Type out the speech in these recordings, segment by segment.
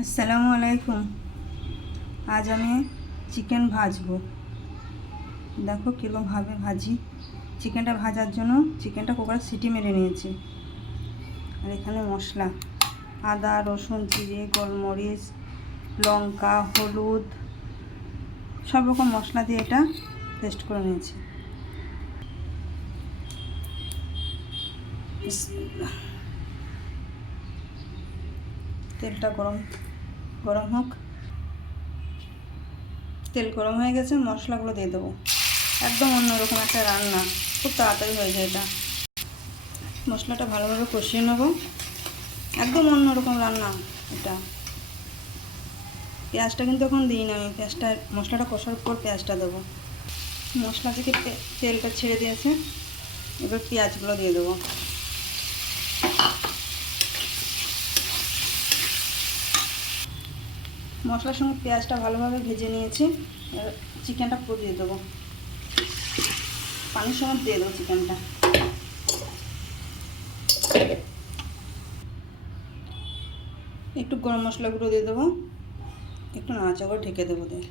আসসালামু আলাইকুম। আজ আমি চিকেন ভাজবো। দেখো কীরকমভাবে ভাজি। চিকেনটা ভাজার জন্য চিকেনটা কুকারে সিটি মেরে নিয়েছি। আর এখানে মশলা আদা রসুন জিরে গোলমরিচ লঙ্কা হলুদ সব রকম মশলা দিয়ে এটা পেস্ট করে নিয়েছি। তেলটা গরম হোক। তেল গরম হয়ে গেছে, মশলাগুলো দিয়ে দেবো। একদম অন্যরকম একটা রান্না, খুব তাড়াতাড়ি হয়ে যায় এটা। মশলাটা ভালোভাবে কষিয়ে নেব। একদম অন্যরকম রান্না এটা। পেঁয়াজটা কিন্তু এখন দিই না, আমি মশলাটা কষার পর পেঁয়াজটা দেবো। মশলা থেকে তেলটা ছেড়ে দিয়েছে, এবার পেঁয়াজগুলো দিয়ে দেবো। মশলার সঙ্গে পেঁয়াজটা ভালোভাবে ভেজে নিয়েছি। চিকেনটা পুরো দিয়ে দেবো, পানির সঙ্গে দিয়ে দেবো চিকেনটা। একটু গরম মশলা গুঁড়ো দিয়ে দেবো, একটু নাড়াচাড়া করে ঢেকে দেবো। দিয়ে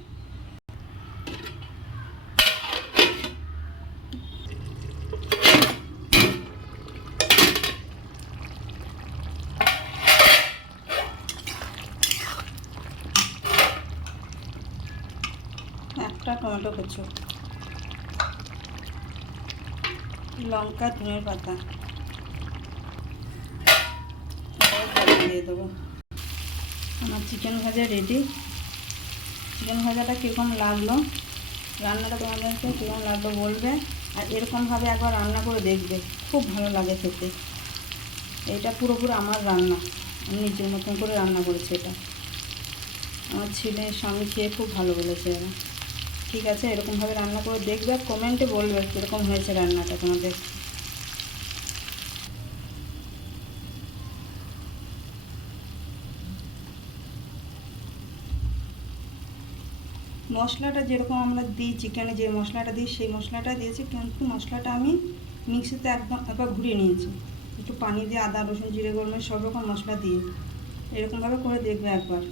একটা টমেটো কুচো, লঙ্কা ধনের পাতা দিয়ে দেবো। আমার চিকেন ভাজা রেডি। চিকেন ভাজাটা কীরকম লাগলো, রান্নাটা তোমাদেরকে কীরকম লাগলো বলবে। আর এরকমভাবে একবার রান্না করে দেখবে, খুব ভালো লাগে খেতে। এটা পুরোপুরি আমার রান্না, আমি নিজের মতন করে রান্না করেছি এটা। আমার ছেলে স্বামী খেয়ে খুব ভালো বলেছে এরা। ঠিক আছে, এরকমভাবে রান্না করে দেখবে, কমেন্টে বলবে কীরকম হয়েছে রান্নাটা তোমাদের। মশলাটা যেরকম আমরা দিই চিকেনে, যে মশলাটা দিই সেই মশলাটা দিয়েছি, কিন্তু মশলাটা আমি মিক্সিতে একবার ঘুরিয়ে নিয়েছি। একটু পানি দিয়ে আদা রসুন জিরে গোলমরিচ সব রকম মশলা দিয়ে এরকমভাবে করে দেখবে একবার।